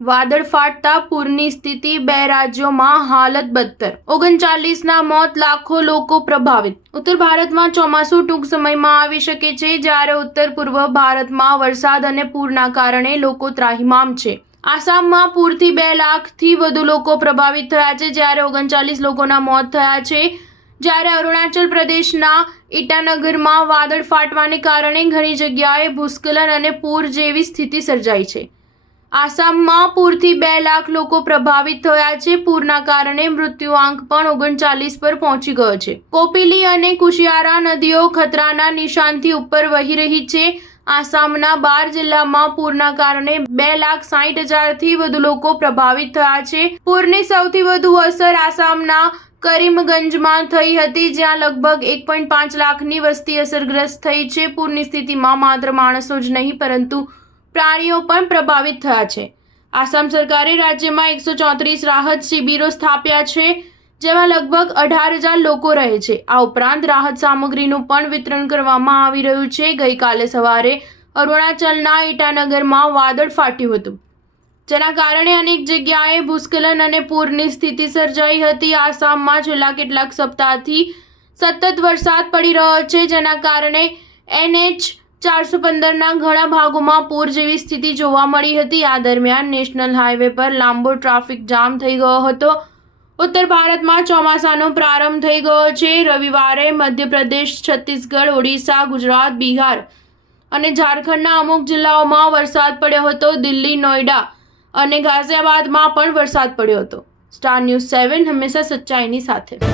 વાદળ ફાટતા પૂરની સ્થિતિ, 2 રાજ્યોમાં હાલત બદતર, 39ના મોત, લાખો લોકો પ્રભાવિત। ઉત્તર ભારતમાં ચોમાસું ટૂંક સમયમાં આવી શકે છે, જ્યારે ઉત્તર પૂર્વ ભારતમાં વરસાદ અને પૂરના કારણે લોકો ત્રાહિમામ છે। આસામમાં પૂરથી 2 લાખથી વધુ લોકો પ્રભાવિત થયા છે, જ્યારે 39 લોકોના મોત થયા છે। જ્યારે અરુણાચલ પ્રદેશના ઈટાનગરમાં વાદળ ફાટવાને કારણે ઘણી જગ્યાએ ભૂસ્ખલન અને પૂર જેવી સ્થિતિ સર્જાઈ છે। આસામમાં પૂરથી 2 લાખ લોકો પ્રભાવિત થયા છે। પૂરના કારણે મૃત્યુઆંક પણ 39 પર પહોંચી ગયો છે। કોપિલી અને કુશિયારા નદીઓ ખતરાના નિશાનથી ઉપર વહી રહી છે। આસામના 12 જિલ્લામાં પૂરના કારણે 2,60,000થી વધુ લોકો પ્રભાવિત થયા છે। પૂરની સૌથી વધુ અસર આસામના કરીમગંજમાં થઈ હતી, જ્યાં લગભગ 1.5 લાખની વસ્તી અસરગ્રસ્ત થઈ છે। પૂરની સ્થિતિમાં માત્ર માણસો જ નહીં, પરંતુ પ્રાણીઓ પણ પ્રભાવિત થયા છે। આસામ સરકારે રાજ્યમાં 134 રાહત શિબિરો સ્થાપ્યા છે, જેમાં લગભગ 18,000 લોકો રહે છે। આ ઉપરાંત રાહત સામગ્રીનું પણ વિતરણ કરવામાં આવી રહ્યું છે। ગઈકાલે સવારે અરુણાચલના ઈટાનગરમાં વાદળ ફાટ્યું હતું, જેના કારણે અનેક જગ્યાએ ભૂસ્ખલન અને પૂરની સ્થિતિ સર્જાઈ હતી। આસામમાં છેલ્લા કેટલાક સપ્તાહથી સતત વરસાદ પડી રહ્યો છે, જેના કારણે NH 415ના ઘણા ભાગોમાં પૂર જેવી સ્થિતિ જોવા મળી હતી। આ દરમિયાન નેશનલ હાઈવે પર લાંબો ટ્રાફિક જામ થઈ ગયો હતો। ઉત્તર ભારતમાં ચોમાસાનો પ્રારંભ થઈ ગયો છે। રવિવારે મધ્યપ્રદેશ, છત્તીસગઢ, ઓડિશા, ગુજરાત, બિહાર અને ઝારખંડના અમુક જિલ્લાઓમાં વરસાદ પડ્યો હતો। દિલ્હી, નોઈડા અને ગાઝિયાબાદમાં પણ વરસાદ પડ્યો હતો। સ્ટાર ન્યૂઝ 7 હંમેશા સચ્ચાઈની સાથે।